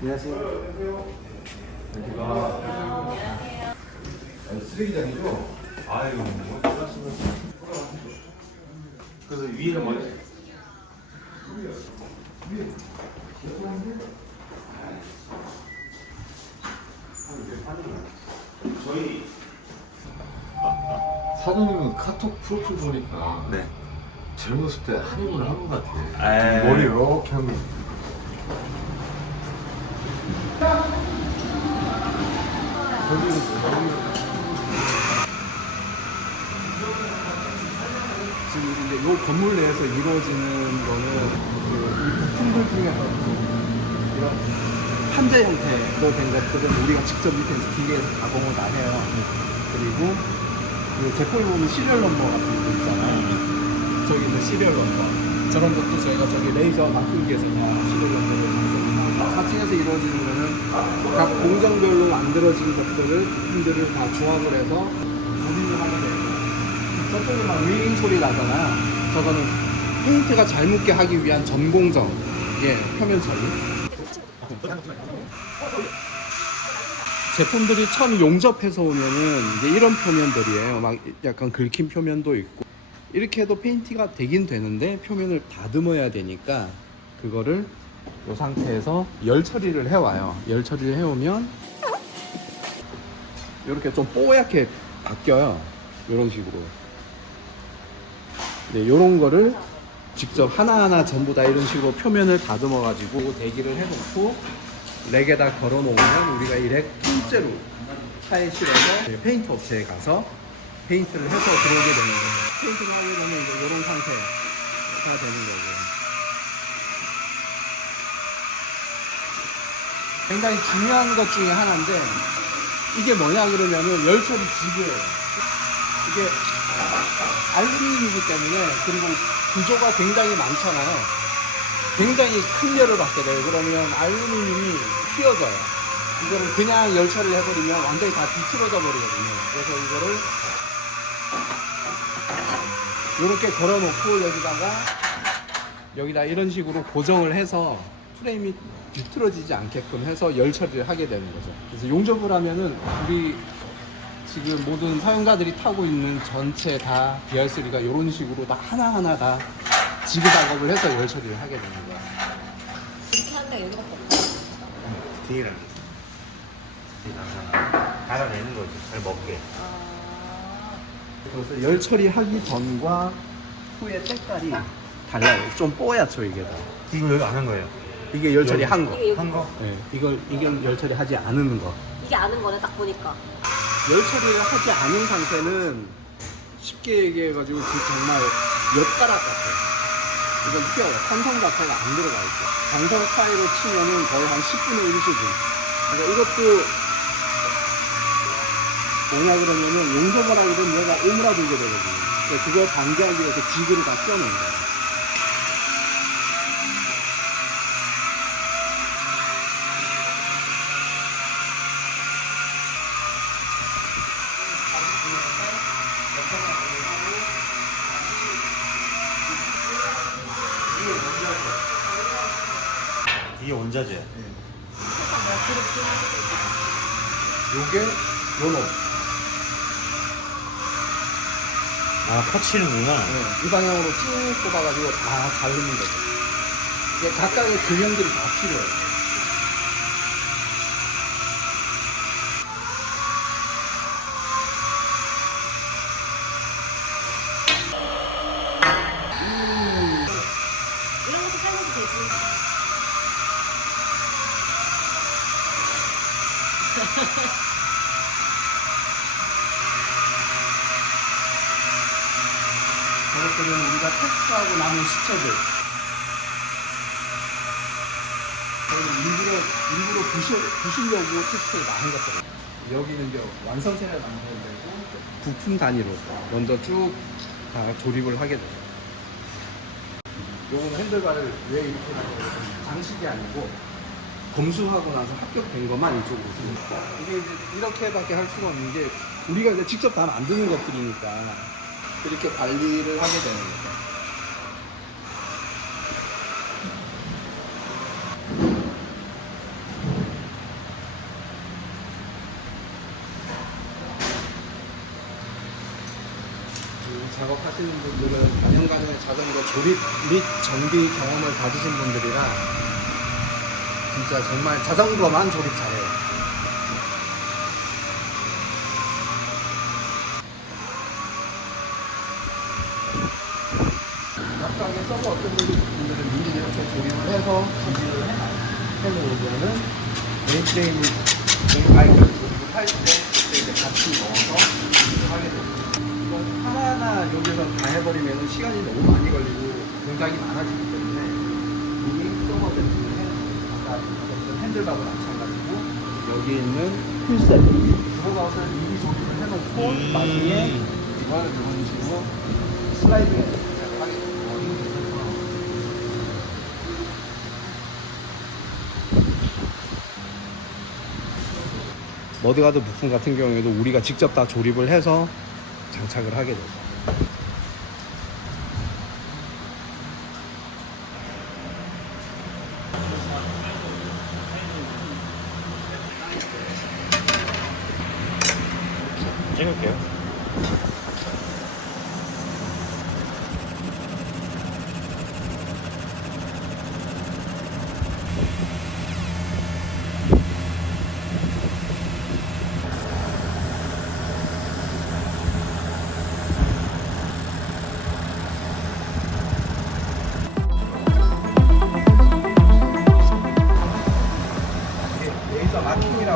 안녕하세요. 여기가 쓰레기장이죠? 아유, 뭐 몰랐으면. 그래서 위에는 뭐지? 위에. 저희 사장님은 카톡 프로필 보니까 네. 젊었을 때 한입을 한것 같아. 에이. 아. 머리 이렇게 한 거. 지금 이제 요 건물 내에서 이루어지는 거는 그이 부품들 중에서 그 이런 판재 형태로 된 것들은 우리가 직접 밑에서 기계에서 가공을 다 해요. 그리고 그 제품에 보면 시리얼 넘버 같은 거 있잖아요. 저기 있는 시리얼 넘버. 저런 것도 저희가 저기 레이저 막힌기에서 다 시리얼 넘버를 작성하고 4층에서 이루어지는 거는 각 공정별로 만들어진 것들을 부품들을 다 조합을 해서 조립을 하게 되고 저쪽에 막윙 소리 나잖아요. 저거는 페인트가 잘 묻게 하기 위한 전공정, 예, 표면 처리. 제품들이 처음 용접해서 오면은 이제 이런 표면들이에요. 막 약간 긁힌 표면도 있고 이렇게 해도 페인트가 되긴 되는데 표면을 다듬어야 되니까 그거를 이 상태에서 열 처리를 해와요. 열 처리를 해오면 이렇게 좀 뽀얗게 바뀌어요. 이런 식으로. 네, 요런 거를 직접 하나하나 전부 다 이런 식으로 표면을 다듬어 가지고 대기를 해 놓고 렉에다 걸어 놓으면 우리가 이 렉 통째로 차에 실어서 페인트 업체에 가서 페인트를 해서 들어오게 되는 거예요. 페인트를 하게 되면 이제 이런 상태가 되는 거고. 굉장히 중요한 것 중에 하나인데 이게 뭐냐 그러면은 열처리 지그예요. 이게 알루미늄이기 때문에 그리고 구조가 굉장히 많잖아요. 굉장히 큰 열을 받게 돼요. 그러면 알루미늄이 휘어져요. 이거를 그냥 열 처리를 해버리면 완전히 다 비틀어져 버리거든요. 그래서 이거를 이렇게 걸어놓고 여기다가 여기다 이런 식으로 고정을 해서 프레임이 비틀어지지 않게끔 해서 열 처리를 하게 되는 거죠. 그래서 용접을 하면은 우리 지금 모든 사용자들이 타고 있는 전체 다 BR3가 이런 식으로 다 하나하나 다 지그 작업을 해서 열 처리를 하게 되는 거야. 이렇게 하는 데가 여기밖에 없어. 뒤에는 달아내는 거지. 잘 먹게. 아, 그래서 열 처리하기 전과 후의 색깔이 달라요. 좀 뽀얗죠 이게 다. 지금 여기 안 한 거예요. 이게 열 처리 한 거. 이게 한 거? 네, 이걸 이걸 열 처리 하지 않은 거. 이게 아는 거네 딱 보니까. 열 처리를 하지 않은 상태는 쉽게 얘기해가지고 그 정말 엿가락 같아요. 이건 튀어요. 탄성 자체가 안 들어가 있고. 정성 차이로 치면은 거의 한 10분의 1 수준. 그러니까 이것도 뭐냐 그러면은 용접을 하게 되면 얘가 오므라들게 되거든요. 그걸 방지하기 위해서 지그를 다 껴놓은 거예요. 이게 원자재. 요게 요놈. 아, 퍼치는구나. 네, 이 방향으로 쭉 뽑아가지고 다 자르는 거죠. 이게 각각의 균형들이 다 필요해요. 저것들은 우리가 테스트하고 남은 시체들. 일부러, 일부러 부시, 부시려고 테스트를 많이 했거든요. 여기는 이제 완성체를 만들어야 되고, 부품 단위로 먼저 쭉 다 조립을 하게 돼요. 요건 핸들바를 왜 이렇게 하냐면 장식이 아니고, 검수하고 나서 합격된 것만 이쪽으로 씁니다. 이게 이제 이렇게밖에 할 수가 없는 게 우리가 이제 직접 다 만드는 것들이니까 이렇게 관리를 하게 되는 거죠. 작업하시는 분들은 몇년간의 자전거 조립 및 정비 경험을 가지신 분들이라 진짜 정말 자전거만 조립 잘해요. 각각의 서버 어떤 분들은 미리 이렇게 조립을 해서 준비를 해놓으면은 메인프레임을 바이크를 조립을 할때 이제 같이 넣어서 조립을 하게 됩니다. 이거 하나하나 여기서 다 해버리면 시간이 너무 많이 걸리고 공장이 많아지기 때문에 미리 서버 세팅을 해 아까 핸들바도 마찬가지고 여기 있는 휠셋 그것을 미리 조립을 해놓고 음. 나중에 이걸 이런 식으로 슬라이드에 장착을 하게 됩니다. 머드가드 부품 같은 경우에도 우리가 직접 다 조립을 해서 장착을 하게 되죠. 찍을게요.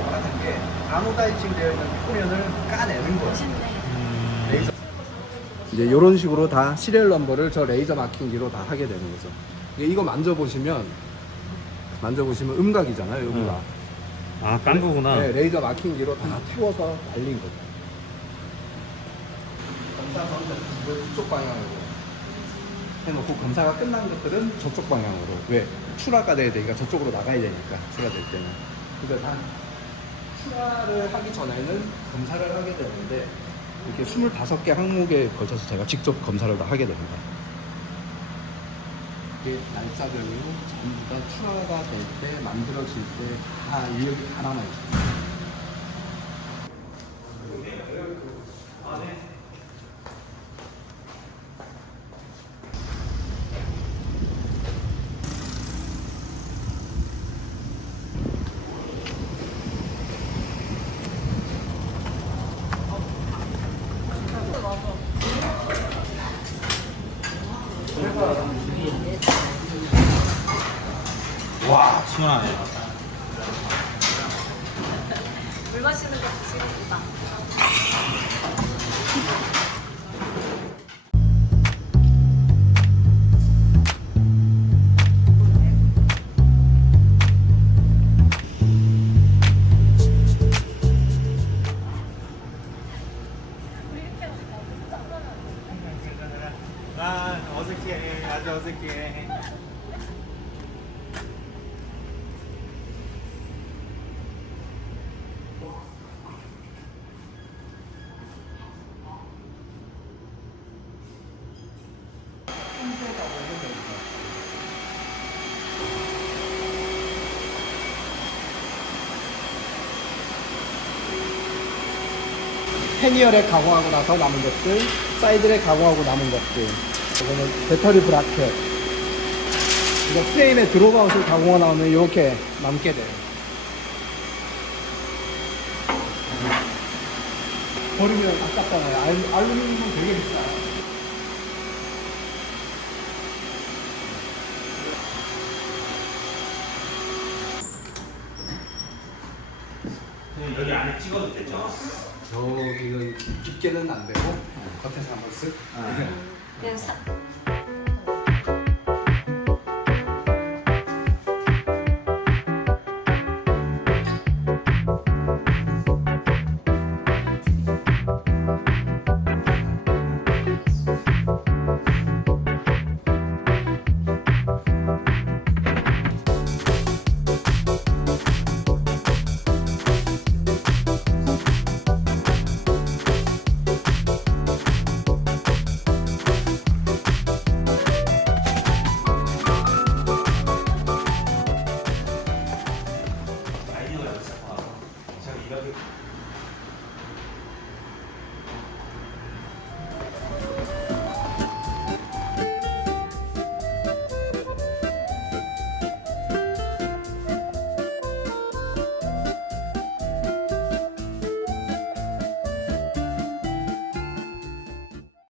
마킹이라고 하는 게 아노다이징 되어 있는 표면을 까내는 거예요. 레이저 이제 이런 식으로 다 시리얼 넘버를 저 레이저 마킹기로 다 하게 되는 거죠. 이게 이거 만져보시면 만져보시면 음각이잖아요. 여기가. 아, 깐 거구나. 네, 레이저 마킹기로 다 태워서 날린 거죠. 검사 이걸 이쪽 방향으로 해놓고 검사가 끝난 것들은 저쪽 방향으로. 왜? 출하가 돼야 되니까 저쪽으로 나가야 되니까 출하 될 때는. 그래서 한 출하를 하기 전에는 검사를 하게 되는데 이렇게 25개 항목에 걸쳐서 제가 직접 검사를 다 하게 됩니다. 이게 날짜별로 전부 다 출하가 될 때, 만들어질 때 다 인력이 다 남아있어요. 와, 시원하네. 물 마시는 거 드시겠다. 아, 어색해. 아주 어색해. 패니얼에 가공하고 나서 남은 것들, 사이드에 가공하고 남은 것들. 이거는 배터리 브라켓. 이거 프레임에 드롭아웃을 가공하고 나오면 이렇게 남게 돼요. 버리면 아깝잖아요. 알, 알루미늄은 되게 비싸요. 여기 안에 찍어도 되죠? 저기 깊게는 안 되고 겉에서 한번 쓱. 그냥 사, Love it.